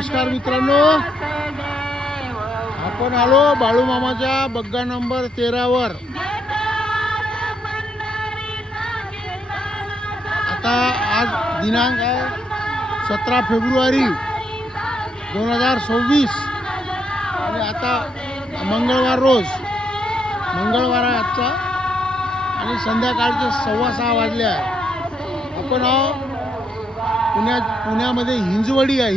नमस्कार मित्रांनो, आपण आलो बाळू मामाच्या बग्गा नंबर 13 वर। आता आज दिनांक आहे 17 फेब्रुवारी 2026 आणि आता मंगळवार मंगळवार आहे आजचा आणि संध्याकाळचे 6:15 वाजले आहे। आपण पुण्यामध्ये हिंजवडी आहे,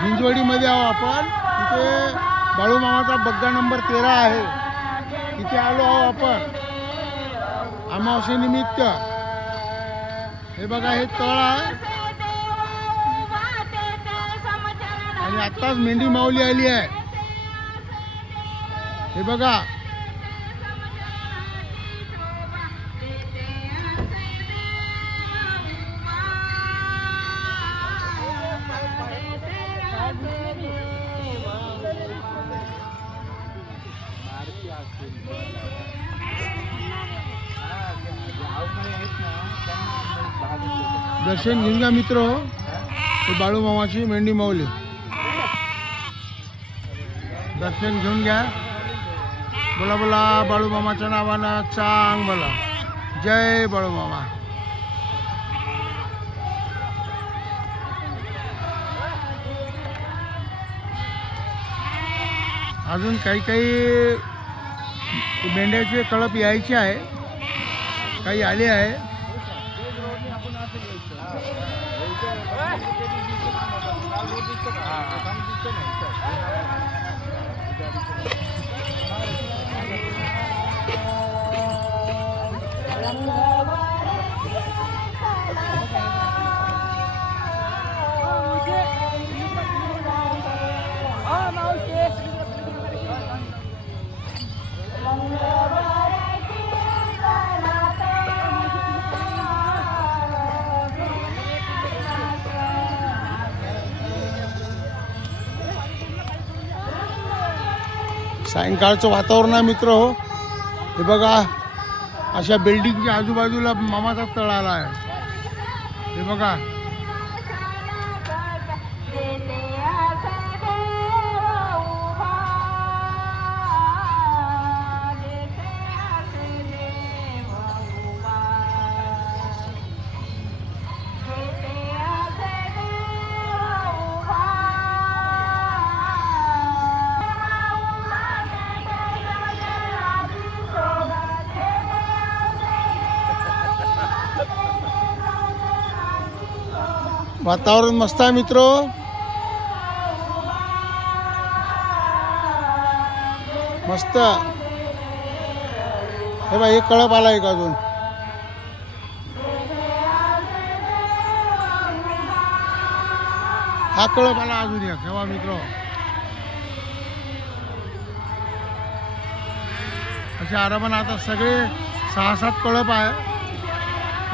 हिंजवडीमध्ये आहो आपण। तिथे बाळू मामाचा बग्गा नंबर 13 आहे, तिथे आलो आहो आपण अमावस्येनिमित्त। हे बघा, हे तळ आहे आणि आत्ताच मेंढी माऊली आली आहे। हे बघा, दर्शन घेऊन घ्या मित्र। बाळू मामाची मेंढी माऊली दर्शन घेऊन घ्या। बोला बोला बाळू मामाच्या नावानं चांग बोला, जय बाळू मामा। अजून काही मेंढ्याचे कळप यायचे आहे, काही आले आहे। सायंकाळचं वातावरण आहे मित्र हो। हे बघा, अशा बिल्डिंगच्या आजूबाजूला मामाचा तळ आला आहे। हे बघा, वातावरण मस्त आहे मित्र। मस्त। हे बघा, एक कळप आला एक अजून। हा कळप आला अजून एक। ठेवा मित्र, असे आरामाने आता सगळे 6-7 कळप आहे।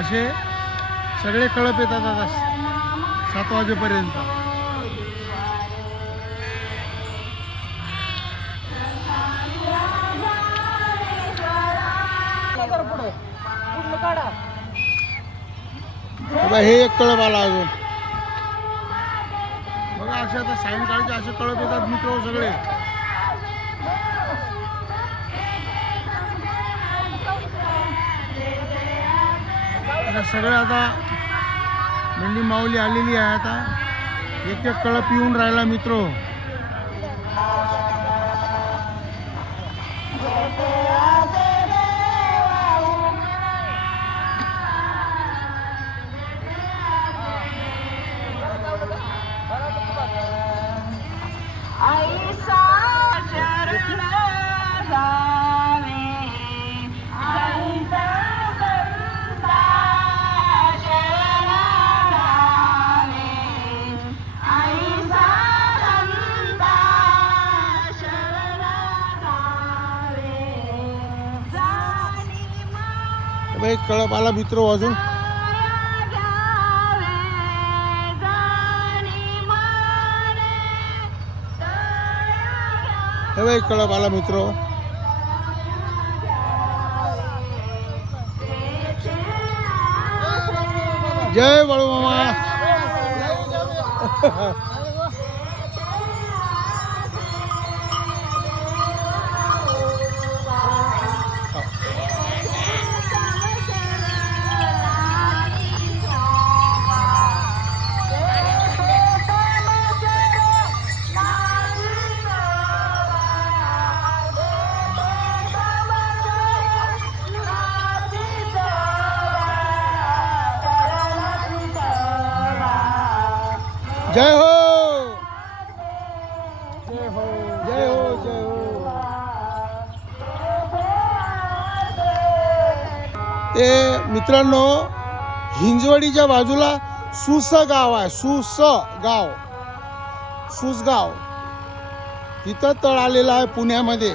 असे सगळे कळप येतात आता 7 वाजेपर्यंत। हे एक कळप आला अजून बघा। असे आता सायंकाळचे असे कळप येतात मित्र सगळे। आता सगळे आता मेंढी माऊली आलेली आहे। आता एक कळप येऊन राहिला मित्र। एक कळप आला मित्र अजून। हे एक कळप आला मित्र। जय बाळू मामा। जय हो जय हो जय हो जय हो. ते मित्रांनो हिंजवडीच्या बाजूला सुस गाव आहे. सुसगाव तिथं तळ आलेला आहे पुण्यामध्ये.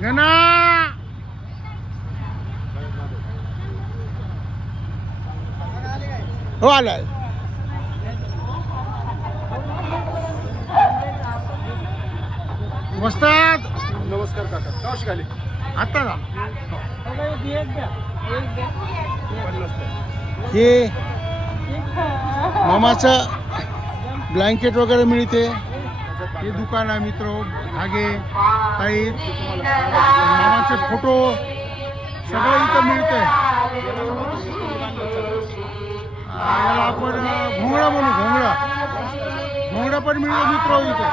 गणा हो आलाय. वस्ताद नमस्कार काका. कशी खाली आता का पन्नास हे मामाचं ब्लँकेट वगैरे मिळते. हे दुकान आहे मित्र. धागे काही मामाचे फोटो सगळं इथं मिळते. याला आपण घोंगडा म्हणू. घोंगडा पण मिळतो मित्र इथं.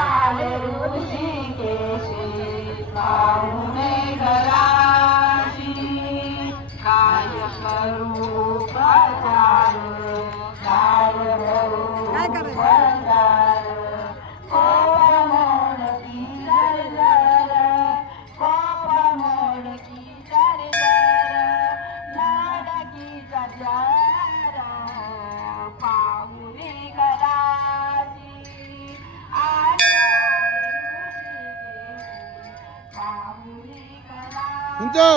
म्हणतो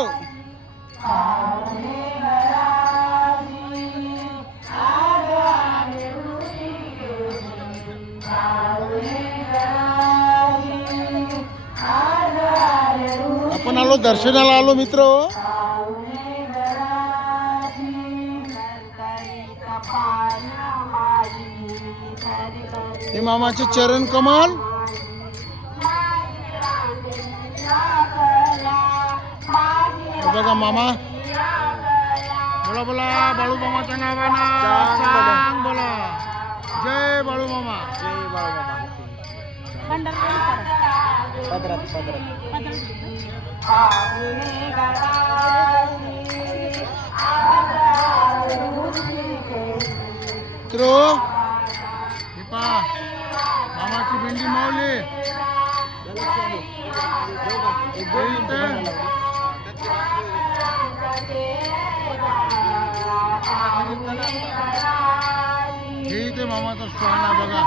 आपण आलो दर्शनाला आलो मित्र. हे मामाचे चरण कमल. बघा मामा बोला बोला बाळू मामाच्या नावानं सांग बोला. जय बाळू मामा. जय बाळूमामा. मित्रो हे पहा मामाची भेंडी मावली. हे इथे मामाचा स्थान आहे बघा.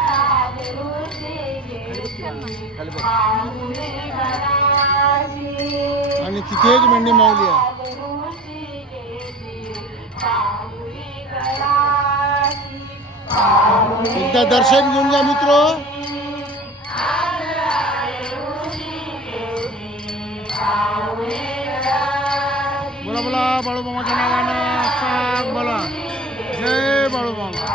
आणि तिथे एक मेंढी माऊली आहे. एकदा दर्शन घेऊन जा मित्र. बोला बोला बाळू मामाच्या नावानं सांग बोला. जय बाळू मामा.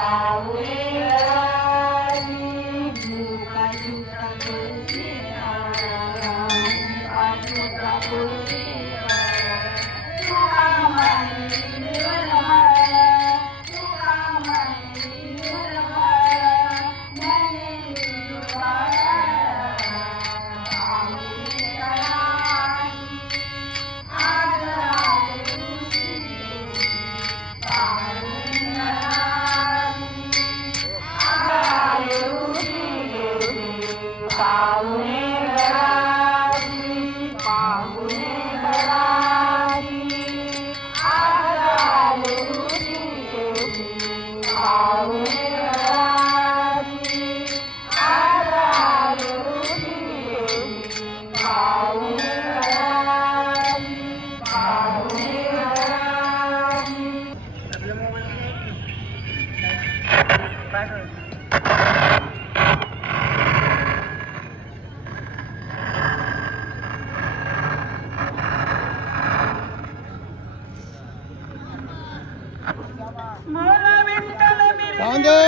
दे.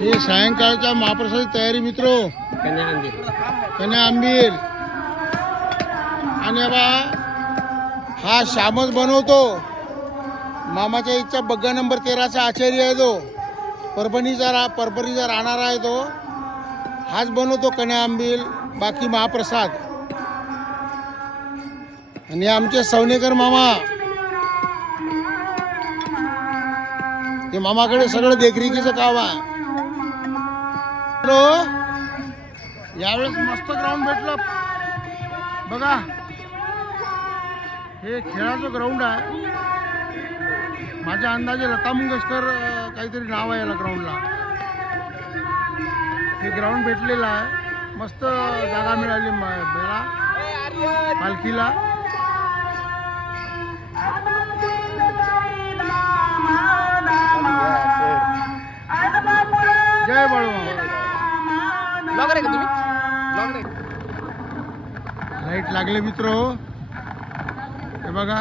हे सायंकाळच्या महाप्रसादाची तयारी मित्र. कन्या आंबील आणि बा हा श्यामच बनवतो. मामाच्या इच्छा बग्गा नंबर 13चा आचार्य आहे तो. परभणीचा राहणारा आहे तो. हाच बनवतो कन्या आंबील, बाकी महाप्रसाद. आणि आमचे सवनेकर मामा, ते मामाकडे सगळं देखरेखीचं काम आहे. यावेळेस मस्त ग्राउंड भेटलं बघा. हे खेळाचं ग्राउंड आहे. माझ्या अंदाजे लता मंगेशकर काहीतरी नाव आहे याला ग्राउंडला. हे ग्राउंड भेटलेलं आहे. मस्त जागा मिळाली मला पालखीला. जय बाळूमामा. लाईट लागले मित्र. हे बघा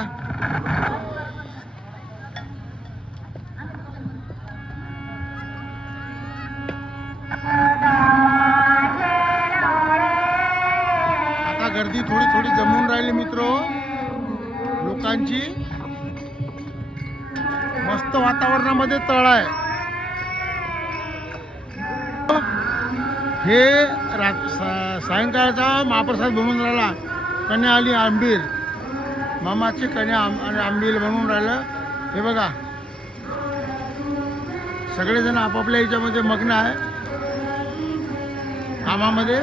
आता गर्दी थोडी थोडी जमून राहिली मित्र लोकांची. मस्त वातावरणामध्ये तळ आहे. हे सायंकाळचा महाप्रसाद बनवून राहिला. कन्या आली आंबील, मामाची कन्या आणि आंबील बनवून राहिलं. हे बघा सगळेजण आपापल्या ह्याच्यामध्ये मग्न आहे कामामध्ये.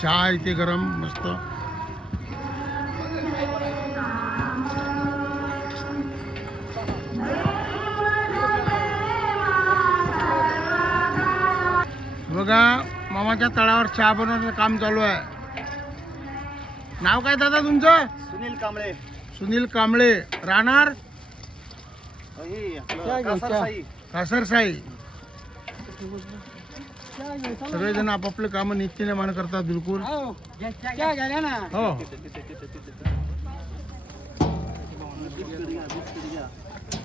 चहा इथे गरम मस्त. बघा मामाच्या तळावर चहा बनवण्याचं काम चालू आहे. नाव काय दादा तुमचं? सुनील कांबळे. सुनील कांबळे. राहणार कासरसाई. सगळेजण आपापले काम नित्यनेमाने करतात. बिलकुल हो.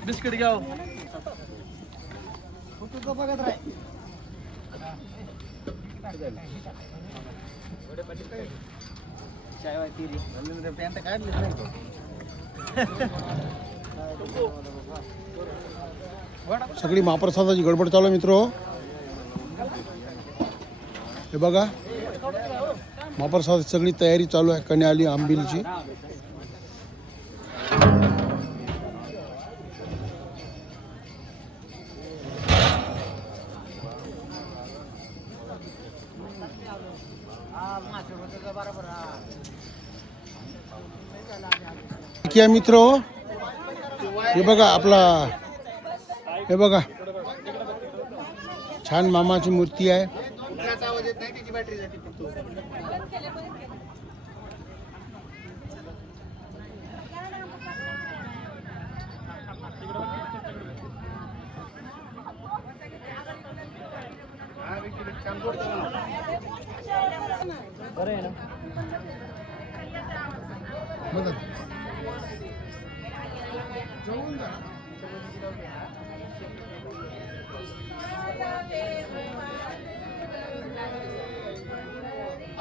बिस्किट घ्या. सगळी महाप्रसादाची गडबड चालू आहे मित्र. हे बघा महाप्रसादाची सगळी तयारी चालू आहे कन्या आली आंबीलची. क्या मित्र हे बघा आपला, हे बघा छान मामाची मूर्ती आहे.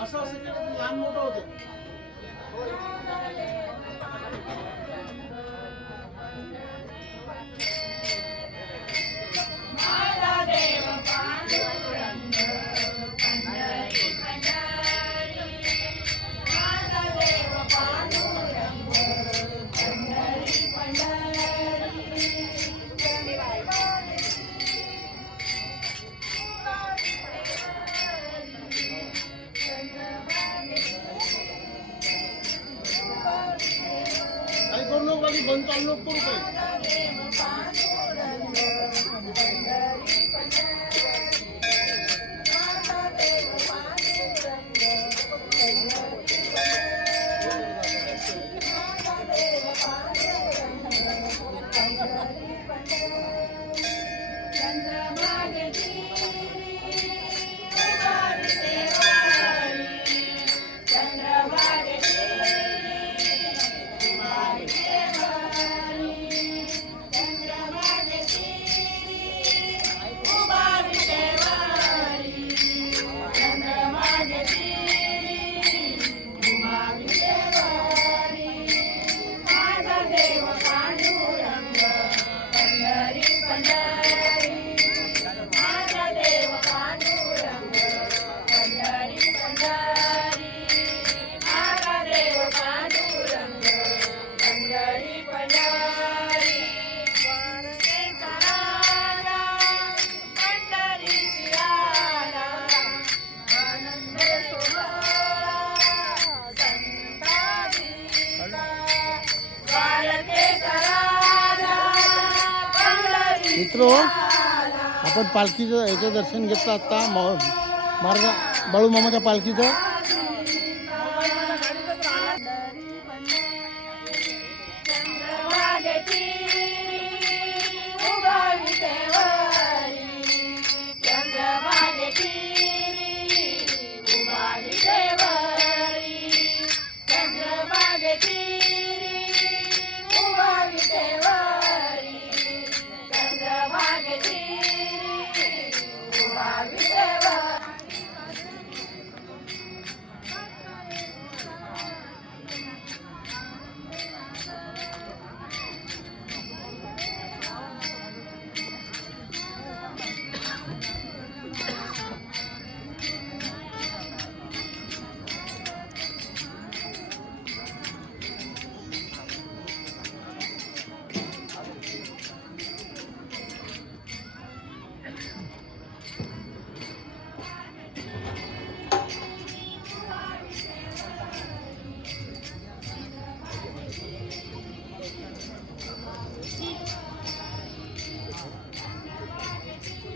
असं असं केलं तर लहान मोठं होतं. मित्र आपण पालखीचं याचं दर्शन घेतलं आत्ता मार्ग बाळूमामाच्या पालखीचं.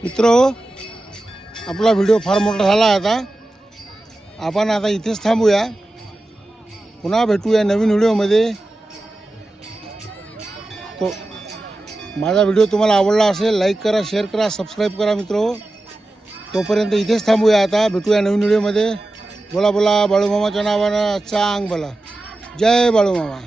मित्र आपला व्हिडिओ फार मोठा झाला आहे आता. आपण आता इथेच थांबूया. पुन्हा भेटूया नवीन व्हिडिओमध्ये. तो माझा व्हिडिओ तुम्हाला आवडला असेल लाईक करा, शेअर करा, सबस्क्राईब करा मित्र. तोपर्यंत इथेच थांबूया आता. भेटूया नवीन व्हिडिओमध्ये. बोला बोला बाळूमामाच्या नावानं चांग बोला. जय बाळूमामा.